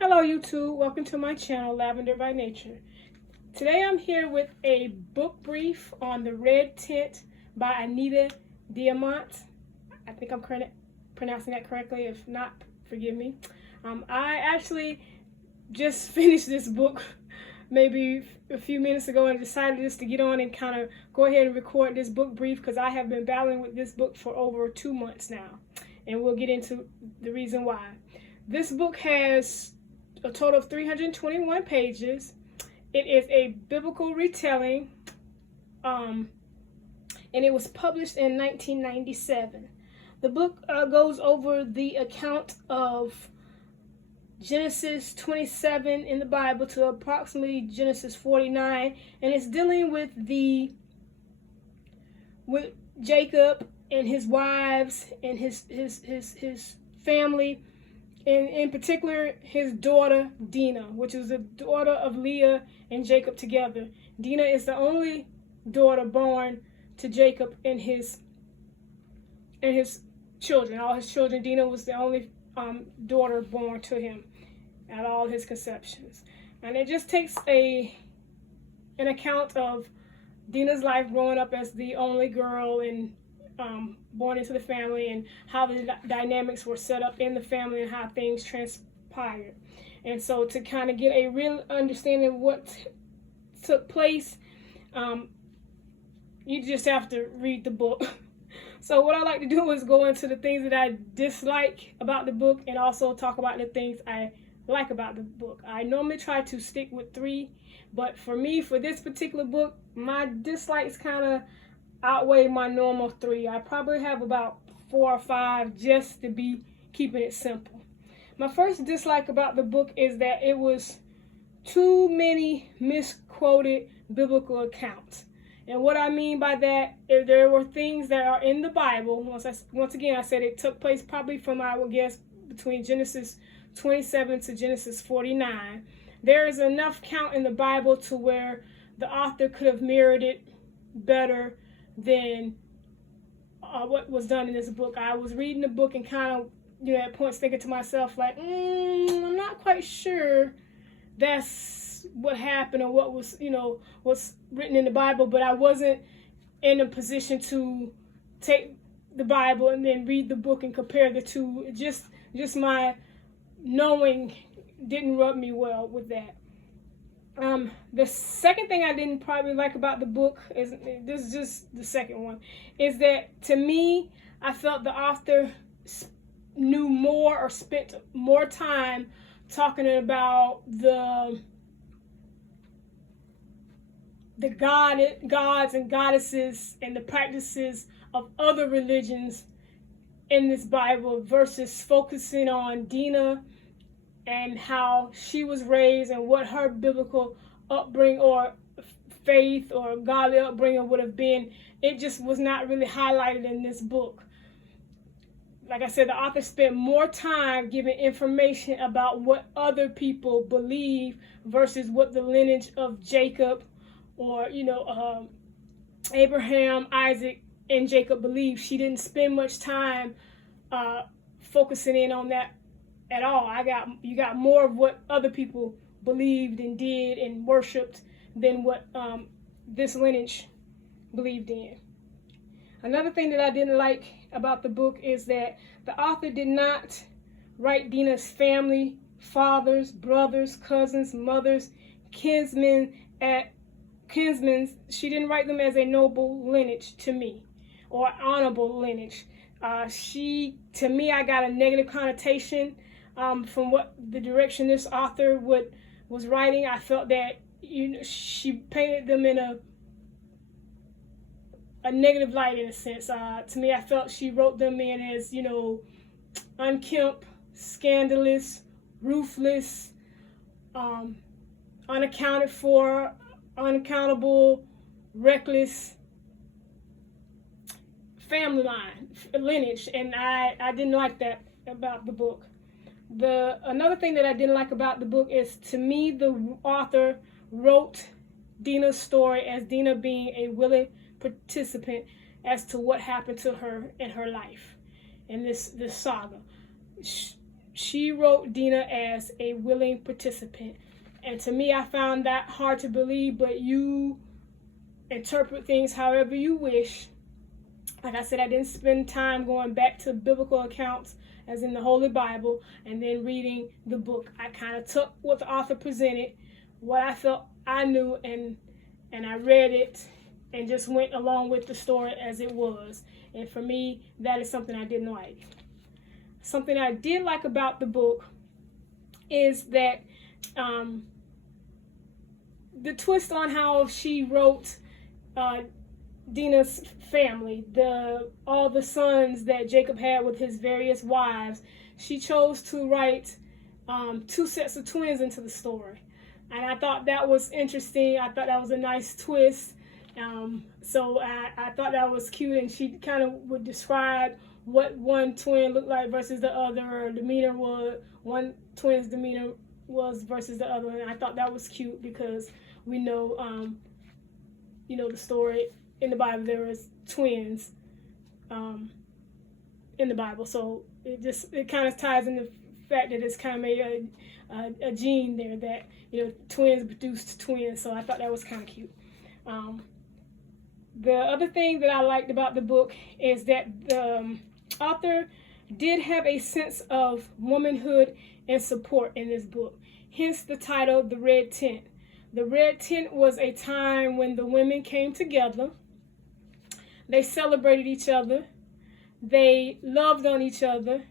Hello YouTube, welcome to my channel, Lavender by Nature. Today I'm here with a book brief on The Red Tent by Anita Diamant. I think I'm pronouncing that correctly. If not, forgive me. I actually just finished this book maybe a few minutes ago and decided just to get on and kind of go ahead and record this book brief because I have been battling with this book for over 2 months now. And we'll get into the reason why. This book has a total of 321 pages. It is a biblical retelling, and it was published in 1997. The book goes over the account of Genesis 27 in the Bible to approximately Genesis 49, and it's dealing with Jacob and his wives and his family. And in particular, his daughter, Dinah, which is the daughter of Leah and Jacob together. Dinah is the only daughter born to Jacob and his children. All his children, Dinah was the only daughter born to him at all his conceptions. And it just takes an account of Dinah's life growing up as the only girl and born into the family, and how the dynamics were set up in the family and how things transpired. And so to kind of get a real understanding of what took place, you just have to read the book. So what I like to do is go into the things that I dislike about the book and also talk about the things I like about the book. I normally try to stick with 3, but for me, for this particular book, my dislikes kind of outweigh my normal 3. I probably have about 4 or 5 just to be keeping it simple. My first dislike about the book is that it was too many misquoted biblical accounts. And what I mean by that, if there were things that are in the Bible, once again I said it took place probably from, I would guess, between Genesis 27 to Genesis 49. There is enough count in the Bible to where the author could have mirrored it better than what was done in this book. I was reading the book and kind of, at points thinking to myself, like, I'm not quite sure that's what happened or what was, what's written in the Bible, but I wasn't in a position to take the Bible and then read the book and compare the two. Just my knowing didn't rub me well with that. The second thing I didn't probably like about the book is, this is just the second one, is that to me, I felt the author knew more or spent more time talking about the gods and goddesses and the practices of other religions in this Bible versus focusing on Dinah and how she was raised and what her biblical upbringing or faith or godly upbringing would have been. It just was not really highlighted in this book. Like I said, the author spent more time giving information about what other people believe versus what the lineage of Jacob or, Abraham, Isaac, and Jacob believed. She didn't spend much time focusing in on that at all. You got more of what other people believed and did and worshipped than what this lineage believed in. Another thing that I didn't like about the book is that the author did not write Dinah's family, fathers, brothers, cousins, mothers, kinsmen. She didn't write them as a noble lineage to me, or honorable lineage. To me, I got a negative connotation from what the direction this author was writing. I felt that she painted them in a negative light, in a sense. To me, I felt she wrote them in as, unkempt, scandalous, ruthless, unaccounted for, unaccountable, reckless family line, lineage, and I didn't like that about the book. Another thing that I didn't like about the book is, to me, the author wrote Dinah's story as Dinah being a willing participant as to what happened to her in her life in this saga. she wrote Dina as a willing participant. And to me, I found that hard to believe, but you interpret things however you wish. Like I said, I didn't spend time going back to biblical accounts, as in the Holy Bible, and then reading the book. I kind of took what the author presented, what I felt I knew, and I read it and just went along with the story as it was. And for me, that is something I didn't like. Something I did like about the book is that the twist on how she wrote Dina's family, all the sons that Jacob had with his various wives. She chose to write 2 sets of twins into the story. And I thought that was interesting. I thought that was a nice twist. So I thought that was cute, and she kind of would describe what one twin looked like versus the other, or demeanor was, one twin's demeanor was versus the other. And I thought that was cute because we know, the story in the Bible, there was twins in the Bible. So it kind of ties in the fact that it's kind of made a gene there that, twins produced twins. So I thought that was kind of cute. The other thing that I liked about the book is that the author did have a sense of womanhood and support in this book. Hence the title, The Red Tent. The Red Tent was a time when the women came together. They celebrated each other. They loved on each other.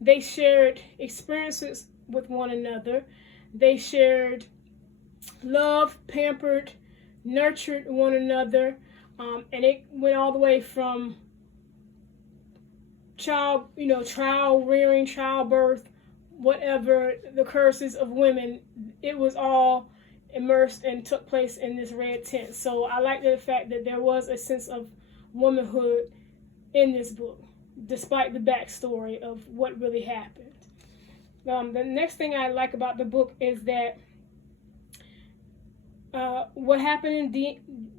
They shared experiences with one another. They shared love, pampered, nurtured one another. And it went all the way from child rearing, childbirth, whatever the curses of women, it was all immersed and took place in this red tent. So I like the fact that there was a sense of womanhood in this book, despite the backstory of what really happened. The next thing I like about the book is that what happened in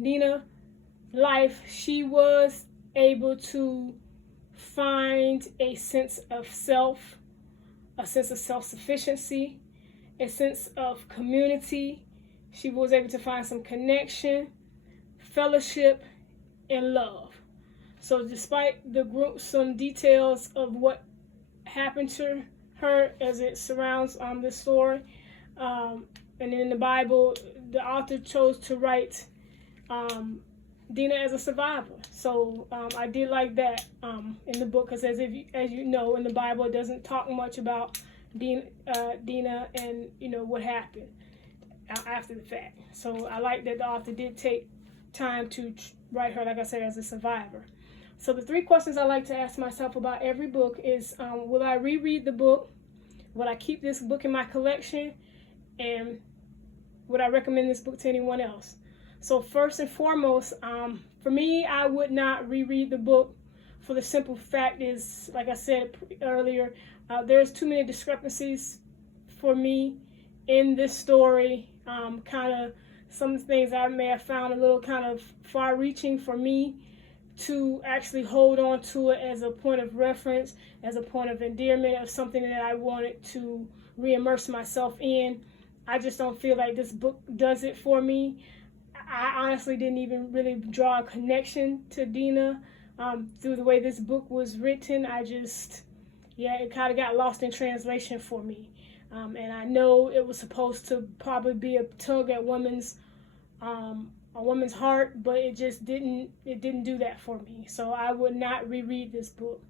Dina's life, she was able to find a sense of self, a sense of self-sufficiency, a sense of community. She was able to find some connection, fellowship, and love. So despite the gruesome details of what happened to her as it surrounds this story, and in the Bible, the author chose to write Dina as a survivor. So I did like that in the book, because as you know, in the Bible, it doesn't talk much about Dina and what happened after the fact. So I like that the author did take time to write her, like I said, as a survivor. So the 3 questions I like to ask myself about every book is, will I reread the book? Would I keep this book in my collection? And would I recommend this book to anyone else? So first and foremost, for me, I would not reread the book, for the simple fact is, like I said earlier, there's too many discrepancies for me in this story. Kind of some things I may have found a little kind of far-reaching for me to actually hold on to it as a point of reference, as a point of endearment, of something that I wanted to re-immerse myself in. I just don't feel like this book does it for me. I honestly didn't even really draw a connection to Dina through the way this book was written. It kind of got lost in translation for me. And I know it was supposed to probably be a tug at a woman's heart, but it just didn't do that for me. So I would not reread this book.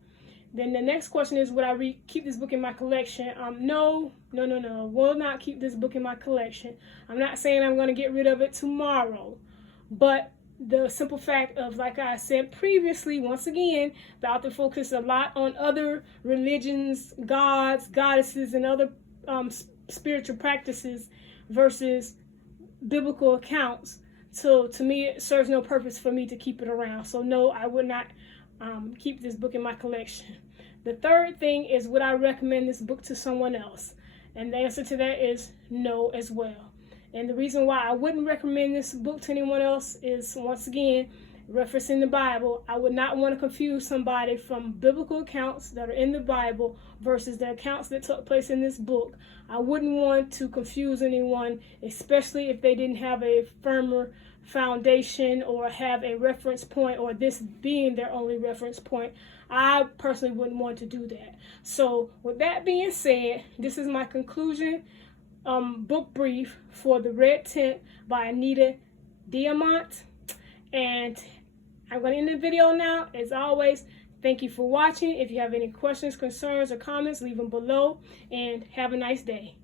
Then the next question is, would I keep this book in my collection? No. Will not keep this book in my collection. I'm not saying I'm going to get rid of it tomorrow, but the simple fact of, like I said previously, once again, the author focused a lot on other religions, gods, goddesses, and other spiritual practices versus biblical accounts. So to me, it serves no purpose for me to keep it around. So no, I would not keep this book in my collection. The third thing is, would I recommend this book to someone else? And the answer to that is no as well. And the reason why I wouldn't recommend this book to anyone else is, once again, referencing the Bible, I would not want to confuse somebody from biblical accounts that are in the Bible versus the accounts that took place in this book. I wouldn't want to confuse anyone, especially if they didn't have a firmer foundation or have a reference point, or this being their only reference point. I personally wouldn't want to do that. So with that being said, this is my conclusion book brief for The Red Tent by Anita Diamant. And I'm going to end the video now. As always, thank you for watching. If you have any questions, concerns, or comments, leave them below. And have a nice day.